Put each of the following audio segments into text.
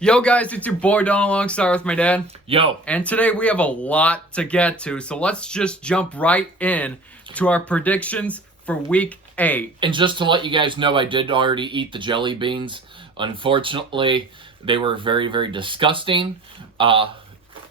Yo guys, it's your boy Don alongside with my dad. Yo. And today we have a lot to get to, so let's just jump right in to our predictions for week 8. And just to let you guys know, I did already eat the jelly beans. Unfortunately, they were very, very disgusting.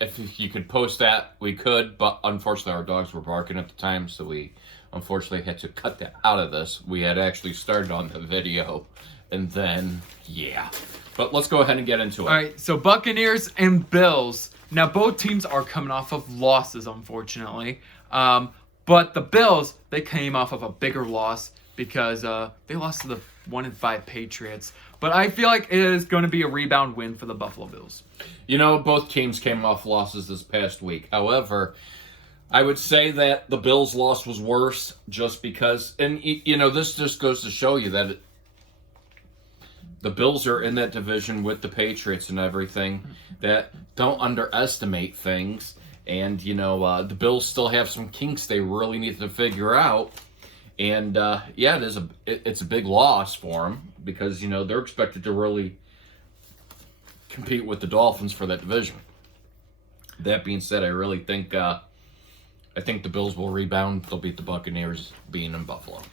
If you could post that, we could, but unfortunately our dogs were barking at the time, so we unfortunately had to cut that out of this. We had actually started on the video, and then, yeah. But let's go ahead and get into it. All right, so Buccaneers and Bills. Now, both teams are coming off of losses, unfortunately. But the Bills, they came off of a bigger loss because they lost to the 1-5 Patriots. But I feel like it is going to be a rebound win for the Buffalo Bills. You know, both teams came off losses this past week. However, I would say that the Bills' loss was worse just because, and you know, this just goes to show you that the Bills are in that division with the Patriots and everything. That don't underestimate things. And, you know, the Bills still have some kinks they really need to figure out. And, yeah, it's a big loss for them because, you know, they're expected to really compete with the Dolphins for that division. That being said, I really think I think the Bills will rebound. They'll beat the Buccaneers being in Buffalo.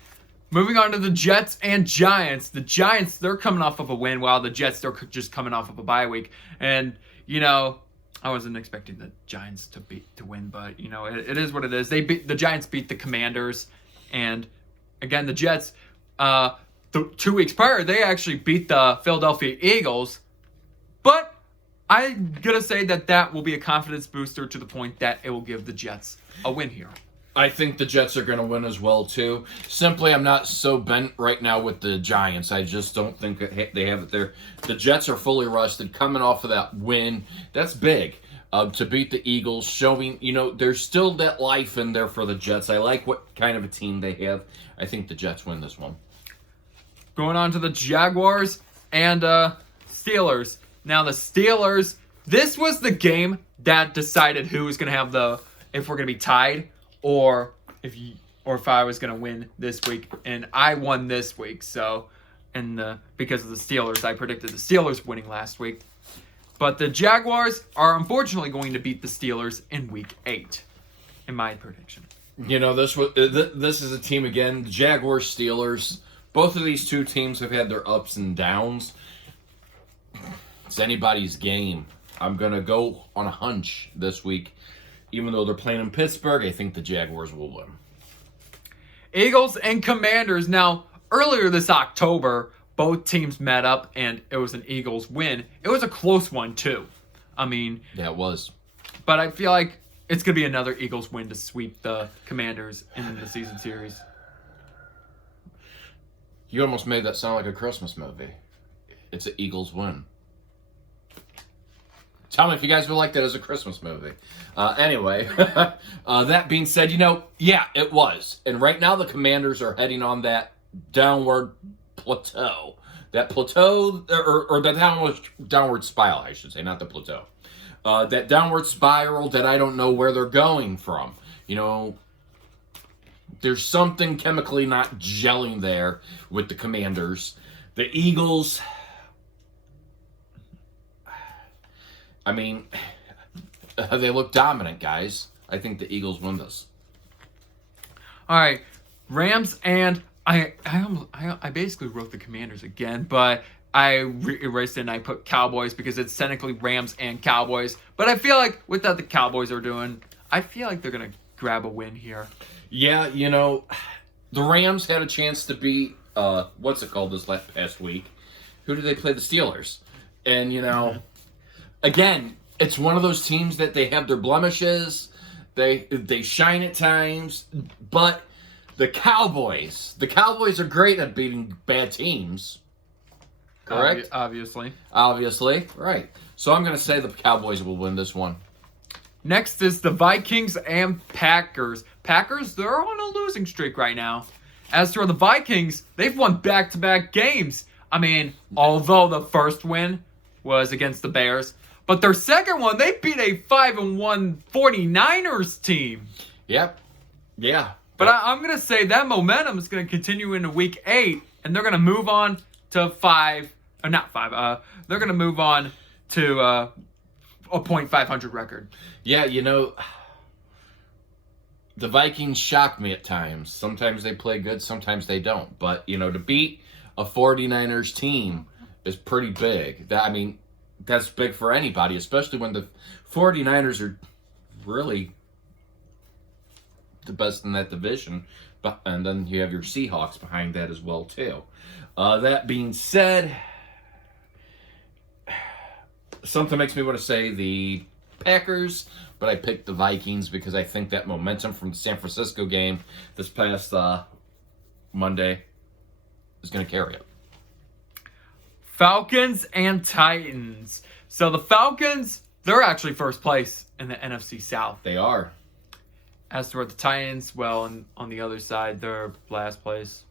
Moving on to the Jets and Giants. The Giants, they're coming off of a win, while the Jets, they're just coming off of a bye week. And, you know, I wasn't expecting the Giants to win, but, you know, it is what it is. The Giants beat the Commanders. And, again, the Jets, 2 weeks prior, they actually beat the Philadelphia Eagles. But I'm going to say that will be a confidence booster to the point that it will give the Jets a win here. I think the Jets are going to win as well, too. Simply, I'm not so bent right now with the Giants. I just don't think they have it there. The Jets are fully rested, coming off of that win. That's big to beat the Eagles, showing, you know, there's still that life in there for the Jets. I like what kind of a team they have. I think the Jets win this one. Going on to the Jaguars and Steelers. Now, the Steelers, this was the game that decided who was going to have if we're going to be tied, or if I was going to win this week, and I won this week. So, because of the Steelers, I predicted the Steelers winning last week. But the Jaguars are unfortunately going to beat the Steelers in week 8, in my prediction. You know, this is a team again, the Jaguars, Steelers. Both of these two teams have had their ups and downs. It's anybody's game. I'm going to go on a hunch this week. Even though they're playing in Pittsburgh, I think the Jaguars will win. Eagles and Commanders. Now, earlier this October, both teams met up, and it was an Eagles win. It was a close one, too. I mean... Yeah, it was. But I feel like it's going to be another Eagles win to sweep the Commanders in the season series. You almost made that sound like a Christmas movie. It's an Eagles win. Tell me if you guys would like that as a Christmas movie. Anyway, that being said, you know, yeah, it was. And right now the Commanders are heading on that downward plateau. That plateau, or that downward spiral, I should say, not the plateau. That downward spiral that I don't know where they're going from. You know, there's something chemically not gelling there with the Commanders. The Eagles... I mean, they look dominant, guys. I think the Eagles win this. All right, Rams and I basically wrote the Commanders again, but I erased it and I put Cowboys because it's technically Rams and Cowboys. But I feel like with what the Cowboys are doing, I feel like they're gonna grab a win here. Yeah, you know, the Rams had a chance to beat what's it called this past week? Who did they play? The Steelers, and you know. Again, it's one of those teams that they have their blemishes, they shine at times, but the Cowboys are great at beating bad teams. Correct? Obviously, right. So I'm going to say the Cowboys will win this one. Next is the Vikings and Packers. Packers, they're on a losing streak right now. As for the Vikings, they've won back-to-back games. I mean, although the first win was against the Bears, but their second one, they beat a 5-1 49ers team. Yep. Yeah. But I'm going to say that momentum is going to continue into week 8, and they're going to move on to they're going to move on to a .500 record. Yeah, the Vikings shock me at times. Sometimes they play good, sometimes they don't. But, to beat a 49ers team is pretty big. That's big for anybody, especially when the 49ers are really the best in that division. And then you have your Seahawks behind that as well, too. That being said, something makes me want to say the Packers, but I picked the Vikings because I think that momentum from the San Francisco game this past Monday is going to carry it. Falcons and Titans. So the Falcons, they're actually first place in the NFC South. They are. As to what the Titans, well, and on the other side, they're last place.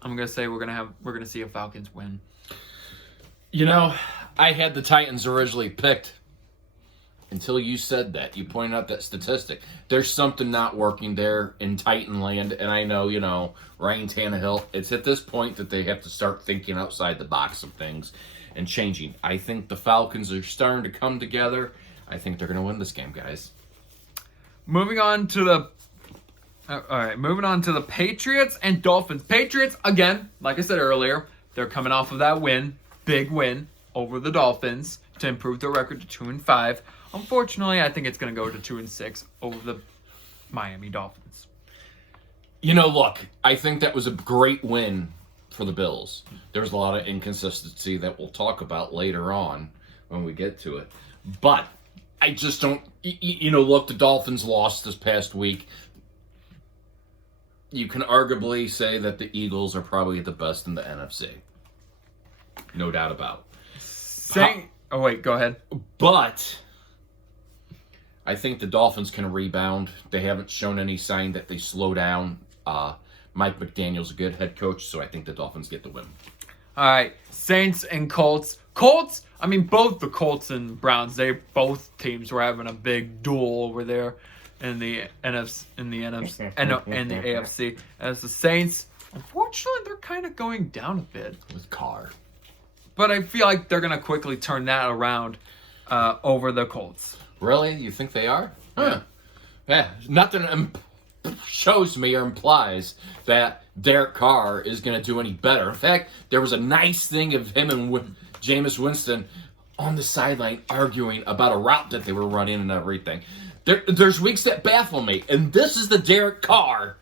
I'm gonna say we're gonna see a Falcons win. I had the Titans originally picked until you said that. You pointed out that statistic. There's something not working there in Titan land, and I know, Ryan Tannehill, it's at this point that they have to start thinking outside the box of things and changing. I think the Falcons are starting to come together. I think they're going to win this game, guys. Moving on to the Patriots and Dolphins. Patriots, again, like I said earlier, they're coming off of that win, big win over the Dolphins to improve their record to 2-5. Unfortunately, I think it's going to go to 2-6 over the Miami Dolphins. Look, I think that was a great win for the Bills. There was a lot of inconsistency that we'll talk about later on when we get to it. But I just don't, look, the Dolphins lost this past week. You can arguably say that the Eagles are probably the best in the NFC. No doubt about it. Oh, wait, go ahead. But I think the Dolphins can rebound. They haven't shown any sign that they slow down. Mike McDaniel's a good head coach, so I think the Dolphins get the win. All right, Saints and Colts. Both the Colts and Browns, both teams were having a big duel over there in the NFC, and the AFC. As the Saints, unfortunately, they're kind of going down a bit With Carr. But I feel like they're gonna quickly turn that around over the Colts. Really? You think they are? Huh. Yeah. Nothing shows me or implies that Derek Carr is going to do any better. In fact, there was a nice thing of him and Jameis Winston on the sideline arguing about a route that they were running and everything. There's weeks that baffle me, and this is the Derek Carr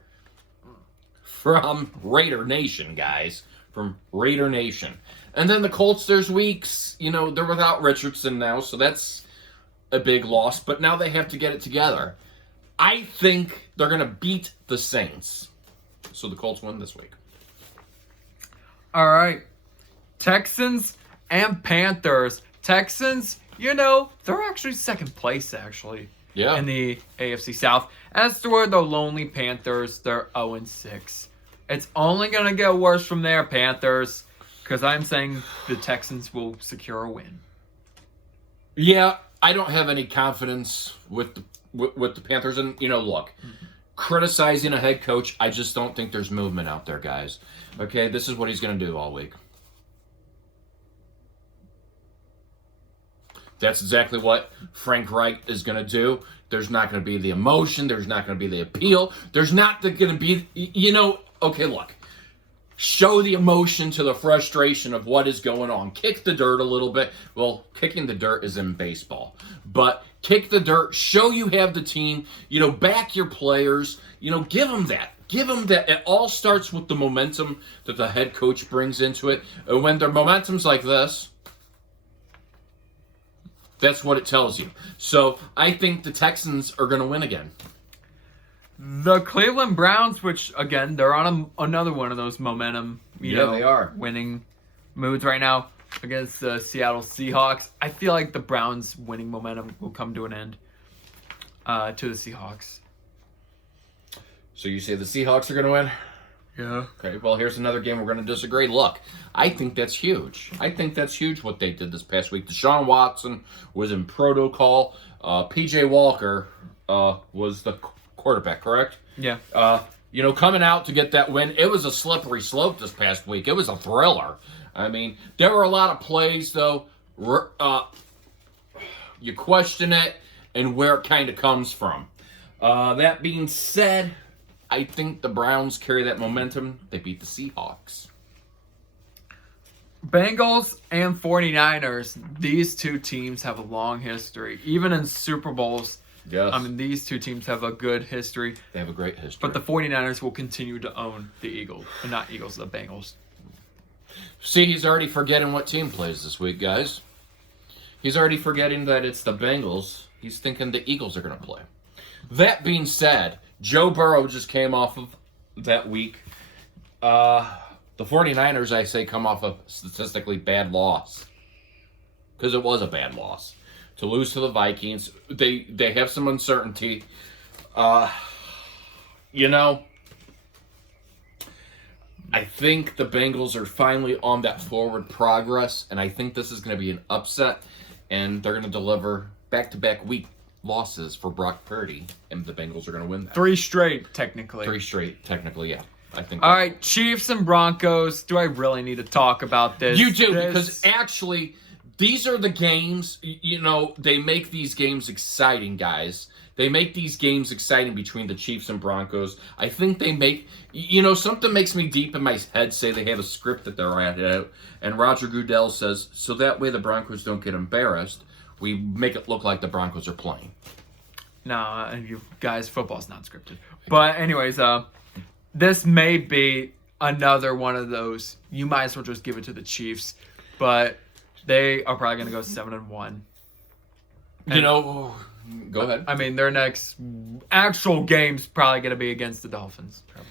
from Raider Nation, guys. From Raider Nation. And then the Colts, there's weeks, they're without Richardson now, so that's a big loss. But now they have to get it together. I think they're going to beat the Saints. So the Colts win this week. All right. Texans and Panthers. Texans, they're actually second place, Yeah. in the AFC South. As to where the lonely Panthers, they're 0-6. It's only going to get worse from there, Panthers, because I'm saying the Texans will secure a win. Yeah, I don't have any confidence with the Panthers. And, look, criticizing a head coach, I just don't think there's movement out there, guys. Okay, this is what he's going to do all week. That's exactly what Frank Reich is going to do. There's not going to be the emotion. There's not going to be the appeal. There's not going to be, okay, look. Show the emotion to the frustration of what is going on. Kick the dirt a little bit. Well, kicking the dirt is in baseball. But kick the dirt. Show you have the team. Back your players. Give them that. Give them that. It all starts with the momentum that the head coach brings into it. And when their momentum's like this, that's what it tells you. So I think the Texans are going to win again. The Cleveland Browns, which, again, they're on another one of those momentum, they are winning moods right now against the Seattle Seahawks. I feel like the Browns' winning momentum will come to an end to the Seahawks. So you say the Seahawks are going to win? Yeah. Okay, well, here's another game we're going to disagree. Look, I think that's huge. I think that's huge what they did this past week. Deshaun Watson was in protocol. P.J. Walker was the quarterback, correct? Yeah. Coming out to get that win, it was a slippery slope this past week. It was a thriller. There were a lot of plays, though. you question it and where it kind of comes from. That being said, I think the Browns carry that momentum. They beat the Seahawks. Bengals and 49ers, these two teams have a long history. Even in Super Bowls, Yes. I mean, these two teams have a good history. They have a great history. But the 49ers will continue to own the Eagles. Not Eagles, the Bengals. See, he's already forgetting what team plays this week, guys. He's already forgetting that it's the Bengals. He's thinking the Eagles are going to play. That being said, Joe Burrow just came off of that week. The 49ers, I say, come off a statistically bad loss. Because it was a bad loss. To lose to the Vikings, they have some uncertainty. You know, I think the Bengals are finally on that forward progress, and I think this is going to be an upset, and they're going to deliver back-to-back week losses for Brock Purdy, and the Bengals are going to win that. 3 straight, technically. 3 straight, technically, yeah. I think. All right, Chiefs and Broncos. Do I really need to talk about this? You do, because actually, these are the games, you know, they make these games exciting, guys. They make these games exciting between the Chiefs and Broncos. I think they make, you know, something makes me deep in my head say they have a script that they're at, and Roger Goodell says, so that way the Broncos don't get embarrassed, we make it look like the Broncos are playing. No, you guys, football's not scripted. But anyways, this may be another one of those. You might as well just give it to the Chiefs, but they are probably going to go 7-1. You know, go ahead. I mean, their next actual game's probably going to be against the Dolphins. Probably.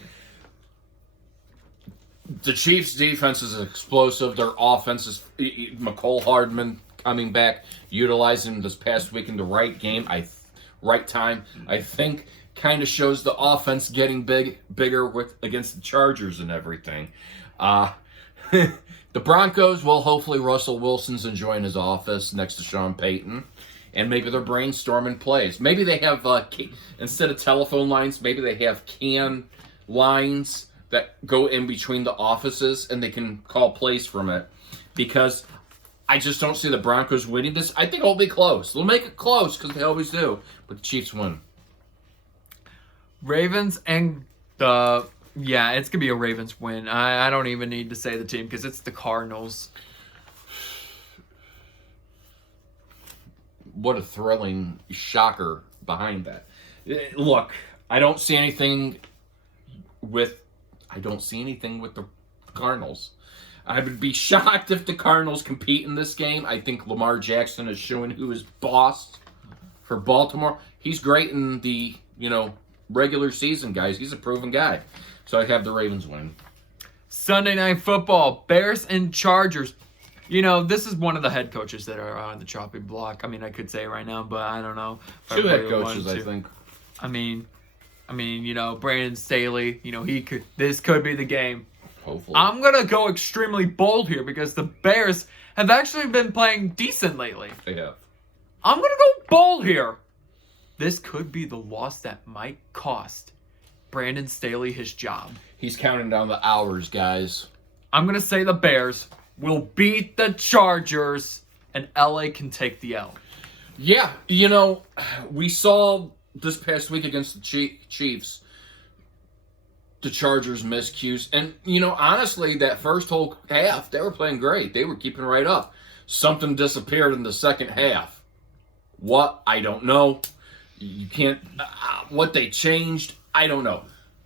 The Chiefs' defense is explosive. Their offense is McCole Hardman coming back, utilizing this past week in the right game, right time. I think kind of shows the offense getting bigger against the Chargers and everything. The Broncos, well, hopefully Russell Wilson's enjoying his office next to Sean Payton. And maybe they're brainstorming plays. Maybe they have, instead of telephone lines, maybe they have CAN lines that go in between the offices and they can call plays from it. Because I just don't see the Broncos winning this. I think it'll be close. They'll make it close because they always do. But the Chiefs win. Ravens and the... Yeah, it's going to be a Ravens win. I don't even need to say the team because it's the Cardinals. What a thrilling shocker behind that. Look, I don't see anything with the Cardinals. I would be shocked if the Cardinals compete in this game. I think Lamar Jackson is showing who is boss for Baltimore. He's great in the, regular season, guys. He's a proven guy. So I have the Ravens win. Sunday Night Football, Bears and Chargers. This is one of the head coaches that are on the chopping block. I mean, I could say right now, but I don't know. 2 head coaches, I think. I mean, Brandon Staley, this could be the game. Hopefully. I'm going to go extremely bold here because the Bears have actually been playing decent lately. They have. I'm going to go bold here. This could be the loss that might cost Brandon Staley his job. He's counting down the hours, guys. I'm going to say the Bears will beat the Chargers and LA can take the L. Yeah, we saw this past week against the Chiefs, the Chargers miscues. And, honestly, that first whole half, they were playing great. They were keeping right up. Something disappeared in the second half. What? I don't know. You can't... what they changed, I don't know.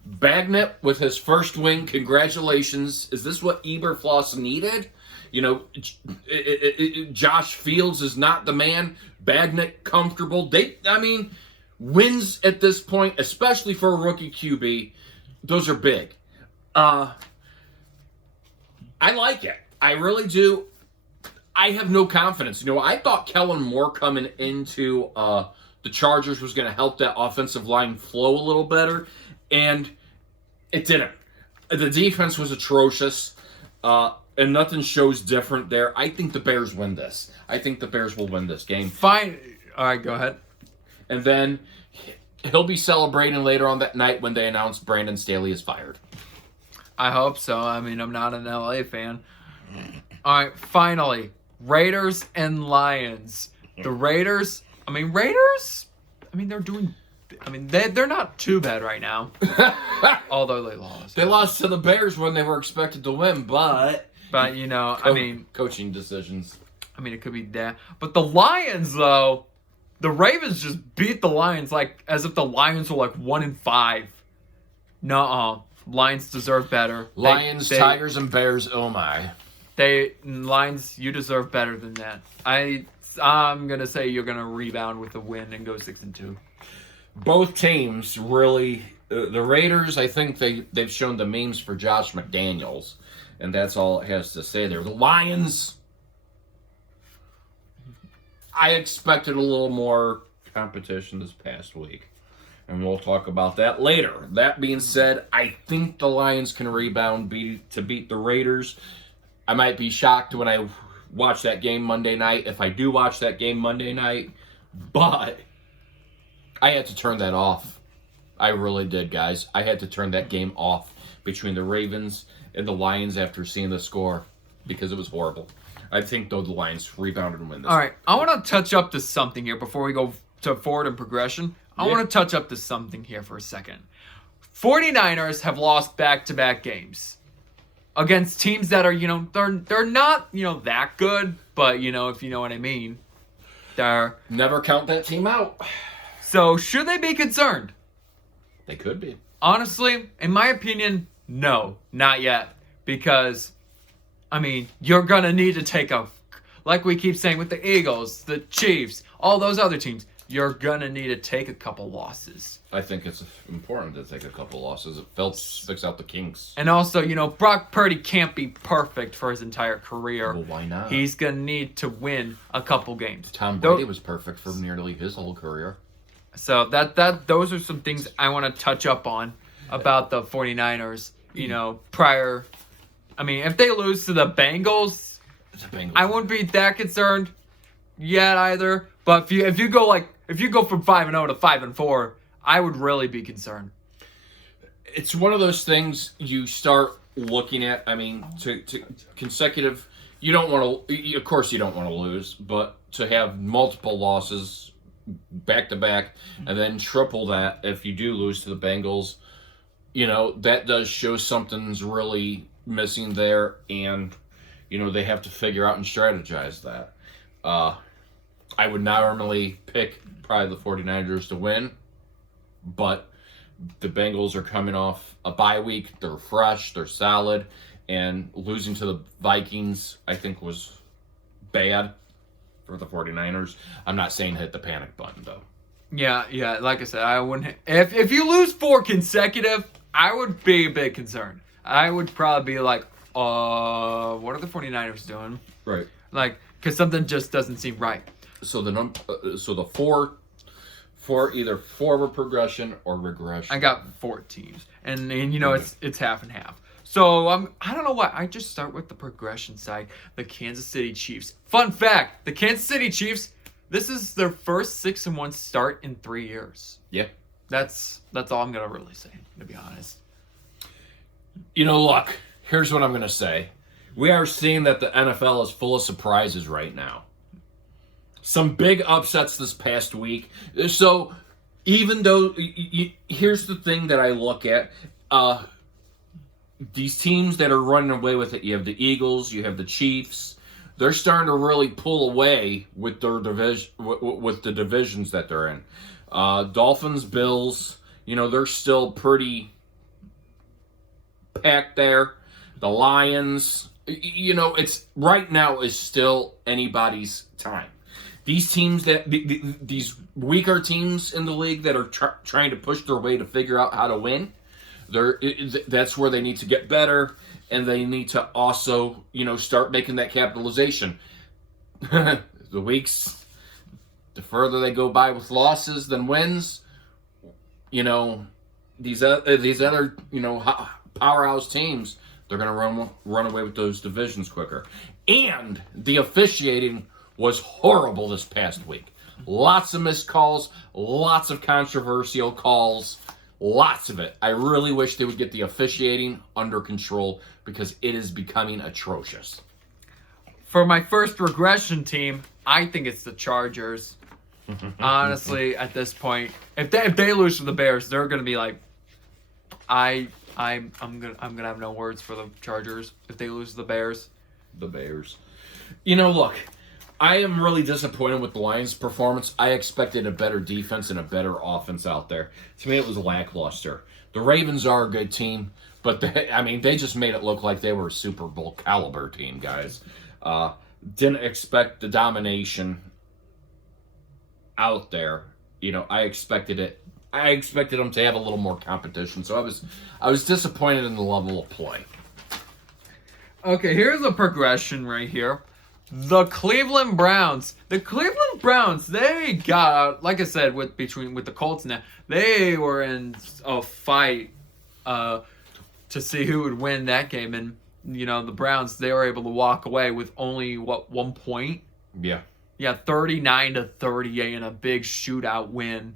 Bagnett with his first win, congratulations. Is this what Eberfloss needed? Josh Fields is not the man. Bagnett comfortable. Wins at this point, especially for a rookie QB, those are big. I like it. I really do. I have no confidence. I thought Kellen Moore coming into the Chargers was going to help that offensive line flow a little better, and it didn't. The defense was atrocious, and nothing shows different there. I think the Bears win this. I think the Bears will win this game. Fine. All right, go ahead. And then he'll be celebrating later on that night when they announce Brandon Staley is fired. I hope so. I'm not an LA fan. All right, finally, Raiders and Lions. The Raiders. They're doing. They're not too bad right now. Although they lost. They lost to the Bears when they were expected to win, but coaching decisions. It could be that. But the Lions, though, the Ravens just beat the Lions like as if the Lions were like 1-5. Nuh-uh. Lions deserve better. Lions, Tigers, and Bears. Oh my. Lions, you deserve better than that. I'm gonna say you're gonna rebound with a win and go 6-2. Both teams really. The Raiders, I think they've shown the memes for Josh McDaniels, and that's all it has to say there. The Lions, I expected a little more competition this past week, and we'll talk about that later. That being said, I think the Lions can rebound to beat the Raiders. I might be shocked when I watch that game Monday night, if I do watch that game Monday night, but I had to turn that off. I really did, guys. I had to turn that game off between the Ravens and the Lions after seeing the score because it was horrible. I think, though, the Lions rebounded and win this. All right, I want to touch up to something here before we go to forward and progression. I want to touch up to something here for a second. 49ers have lost back-to-back games against teams that are, they're not, that good, but, if you know what I mean. They're... Never count that team out. So, should they be concerned? They could be. Honestly, in my opinion, no, not yet. Because, you're going to need to take like we keep saying with the Eagles, the Chiefs, all those other teams, you're going to need to take a couple losses. I think it's important to take a couple losses. It helps fix out the kinks. And also, Brock Purdy can't be perfect for his entire career. Well, why not? He's going to need to win a couple games. Tom Brady was perfect for nearly his whole career. So those are some things I want to touch up on about the 49ers, prior. If they lose to the Bengals, I wouldn't be that concerned yet either. But if you go from 5-0 to 5-4, I would really be concerned. It's one of those things you start looking at. To consecutive, you don't want to. Of course, you don't want to lose, but to have multiple losses back to back, and then triple that if you do lose to the Bengals, that does show something's really missing there, and they have to figure out and strategize that. I would normally pick probably the 49ers to win, but the Bengals are coming off a bye week. They're fresh, they're solid, and losing to the Vikings, I think, was bad for the 49ers. I'm not saying hit the panic button, though. Yeah, like I said, I wouldn't. If you lose 4 consecutive, I would be a bit concerned. I would probably be like, what are the 49ers doing? Right. Because something just doesn't seem right. So the four either forward progression or regression. I got 4 teams, and it's half and half. So I don't know why. I just start with the progression side. The Kansas City Chiefs. Fun fact: the Kansas City Chiefs. This is their first 6-1 start in 3 years. Yeah. That's all I'm gonna really say, to be honest. Look. Here's what I'm gonna say. We are seeing that the NFL is full of surprises right now. Some big upsets this past week. So, even though here's the thing that I look at. These teams that are running away with it, you have the Eagles, you have the Chiefs. They're starting to really pull away with their division, with the divisions that they're in. Dolphins, Bills, they're still pretty packed there. The Lions, it's right now is still anybody's time. These teams these weaker teams in the league that are trying to push their way to figure out how to win. That's where they need to get better, and they need to also, start making that capitalization. The further they go by with losses than wins, these other, powerhouse teams, they're going to run away with those divisions quicker. And the officiating was horrible this past week. Lots of missed calls, lots of controversial calls. Lots of it. I really wish they would get the officiating under control because it is becoming atrocious. for my first regression team, I think it's the Chargers. Honestly, at this point, if they lose to the Bears, they're gonna be like, I'm gonna have no words for the Chargers if they lose to the Bears. The Bears. You know, look, I am really disappointed with the Lions' performance. I expected a better defense and a better offense out there. To me, it was lackluster. The Ravens are a good team, but they just made it look like they were a Super Bowl caliber team, guys. Didn't expect the domination out there. You know, I expected it. I expected them to have a little more competition, so I was disappointed in the level of play. Okay, here's a progression right here. The Cleveland Browns. The Cleveland Browns, they got, like I said, with the Colts now, they were in a fight to see who would win that game. And, you know, the Browns, they were able to walk away with only, 1 point? Yeah. Yeah, 39-38 in a big shootout win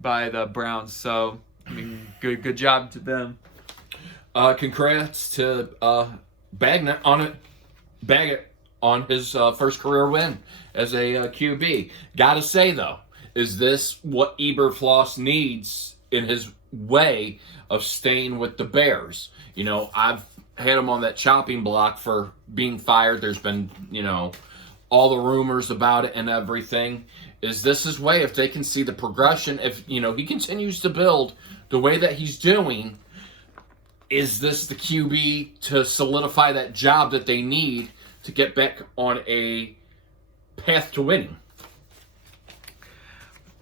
by the Browns. So, I mean, good job to them. Congrats to Baggett on his first career win as a QB. Gotta say, though, is this what Eberfloss needs in his way of staying with the Bears? You know, I've had him on that chopping block for being fired. There's been, you know, all the rumors about it and everything. Is this his way? If they can see the progression, if, you know, he continues to build the way that he's doing, is this the QB to solidify that job that they need to get back on a path to winning?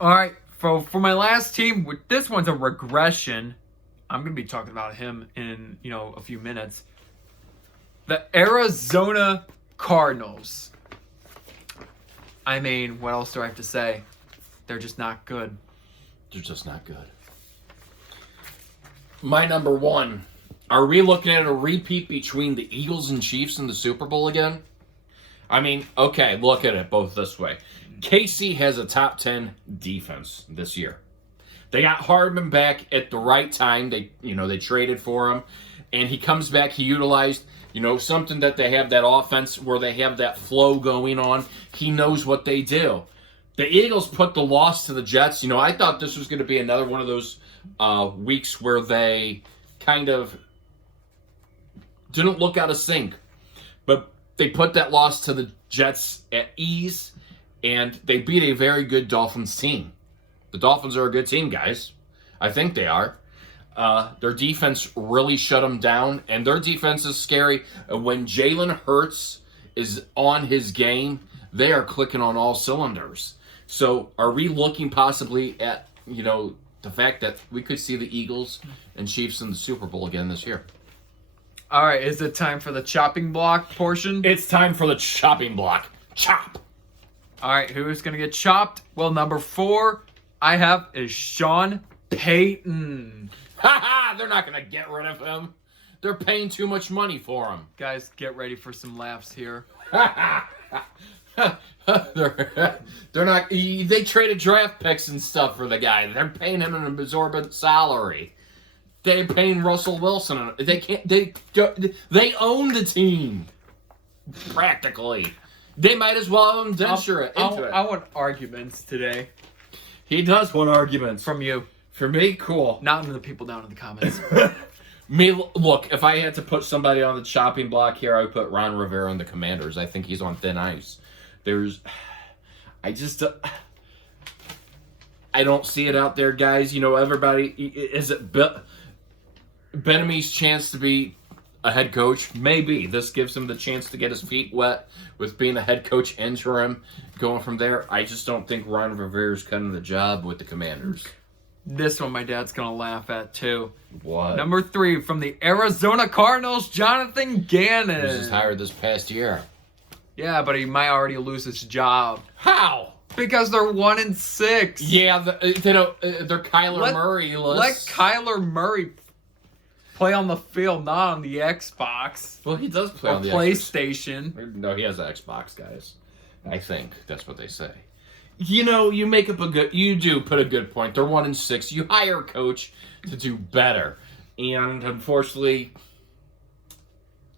All right, for my last team, this one's a regression. I'm going to be talking about him in, you know, a few minutes. The Arizona Cardinals. I mean, what else do I have to say? They're just not good. They're just not good. My number one. Are we looking at a repeat between the Eagles and Chiefs in the Super Bowl again? I mean, okay, look at it both this way. KC has a top 10 defense this year. They got Hardman back at the right time. They traded for him, and he comes back. He utilized, something that they have, that offense where they have that flow going on. He knows what they do. The Eagles put the loss to the Jets. I thought this was going to be another one of those weeks where they kind of didn't look out of sync. But they put that loss to the Jets at ease, and they beat a very good Dolphins team. The Dolphins are a good team, guys. I think they are. Their defense really shut them down, and their defense is scary. When Jalen Hurts is on his game, they are clicking on all cylinders. So are we looking possibly at, the fact that we could see the Eagles and Chiefs in the Super Bowl again this year? All right, is it time for the chopping block portion? It's time for the chopping block. Chop! All right, who's going to get chopped? Well, number 4 I have is Sean Payton. They're not going to get rid of him. They're paying too much money for him. Guys, get ready for some laughs here. They're not. They traded draft picks and stuff for the guy. They're paying him an absorbent salary. They're paying Russell Wilson. They can't. They own the team. Practically, they might as well indenture it into it. I want arguments today. He does want arguments From you. For me, cool. Not from the people down in the comments. Look, if I had to put somebody on the chopping block here, I would put Ron Rivera on the Commanders. I think he's on thin ice. I don't see it out there, guys. Everybody, is it Benami's chance to be a head coach? Maybe. This gives him the chance to get his feet wet with being a head coach interim. Going from there, I just don't think Ron Rivera's cutting the job with the Commanders. This one my dad's going to laugh at, too. What? Number 3, from the Arizona Cardinals, Jonathan Gannon. He was just hired this past year. Yeah, but he might already lose his job. How? Because they're 1-6. Yeah, they don't. They're Kyler Murray. Let Kyler Murray play on the field, not on the Xbox. Well, he does play or on the PlayStation. No, he has an Xbox, guys. I think that's what they say. You make up you do put a good point. They're 1-6. You hire a coach to do better, and unfortunately,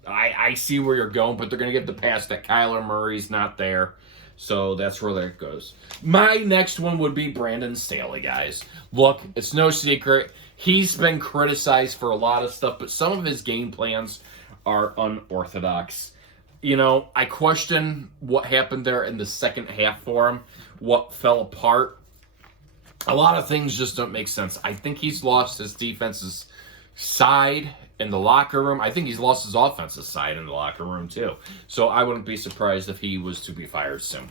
I see where you're going, but they're going to get the pass that Kyler Murray's not there. So that's where that goes. My next one would be Brandon Staley, guys. Look, it's no secret. He's been criticized for a lot of stuff, but some of his game plans are unorthodox. You know, I question what happened there in the second half for him, what fell apart. A lot of things just don't make sense. I think he's lost his defense's side in the locker room. I think he's lost his offensive side in the locker room, too. So I wouldn't be surprised if he was to be fired soon.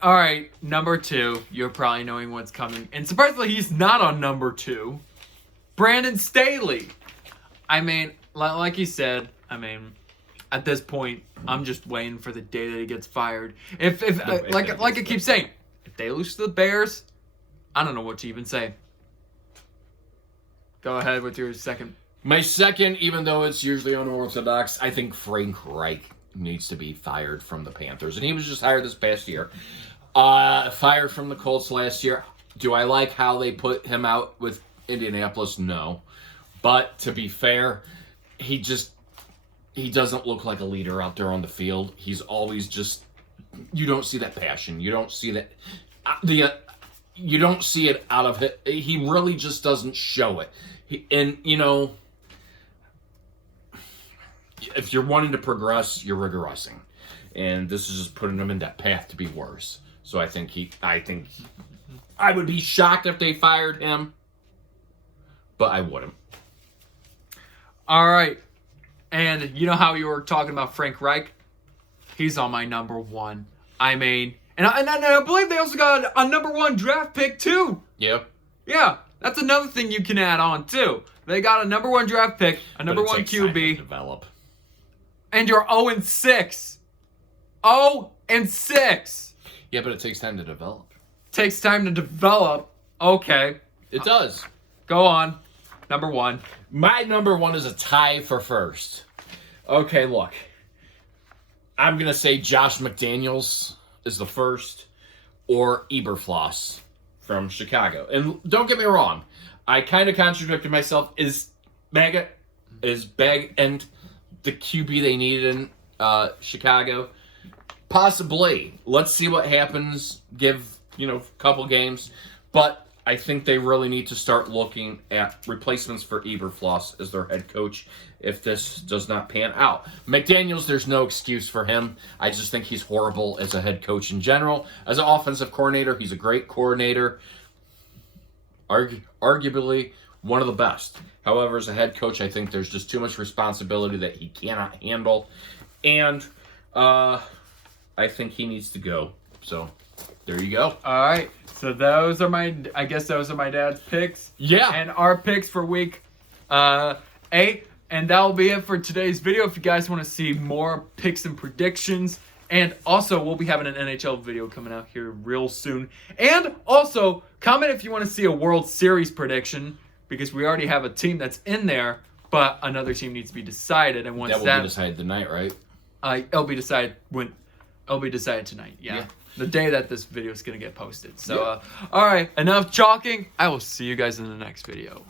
All right, number 2. You're probably knowing what's coming. And surprisingly, he's not on number 2. Brandon Staley. I mean, like he said, at this point, I'm just waiting for the day that he gets fired. Like I keep saying, if they lose to the Bears, I don't know what to even say. Go ahead with your second. My second, even though it's usually unorthodox, I think Frank Reich needs to be fired from the Panthers. And he was just hired this past year. Fired from the Colts last year. Do I like how they put him out with Indianapolis? No. But to be fair, he doesn't look like a leader out there on the field. He's always just, you don't see that passion. You don't see that, you don't see it out of it. He really just doesn't show it. And, you know, if you're wanting to progress, you're regressing. And this is just putting him in that path to be worse. So I think I would be shocked if they fired him, but I wouldn't. All right. And you know how you were talking about Frank Reich? He's on my number 1. I mean, and I believe they also got a number 1 draft pick too. Yep. Yeah, that's another thing you can add on too. They got a number 1 draft pick, a number 1 QB. Develop. And you're 0-6. 0-6. Yeah, but it takes time to develop. Takes time to develop. Okay. It does. Go on. Number 1. My number 1 is a tie for first. Okay, look. I'm going to say Josh McDaniels is the first, or Eberfloss from Chicago. And don't get me wrong. I kind of contradicted myself. Is Bag and the QB they needed in Chicago? Possibly. Let's see what happens. Give, a couple games. But I think they really need to start looking at replacements for Eberfloss as their head coach if this does not pan out. McDaniels, there's no excuse for him. I just think he's horrible as a head coach in general. As an offensive coordinator, he's a great coordinator. Arguably one of the best. However, as a head coach, I think there's just too much responsibility that he cannot handle. And I think he needs to go. So, there you go. All right. So those are my dad's picks. Yeah. And our picks for week 8. And that will be it for today's video. If you guys want to see more picks and predictions. And also, we'll be having an NHL video coming out here real soon. And also, comment if you want to see a World Series prediction. Because we already have a team that's in there. But another team needs to be decided. And once that will be decided tonight, right? It'll be decided tonight. Yeah. The day that this video is going to get posted. So, all right, enough talking. I will see you guys in the next video.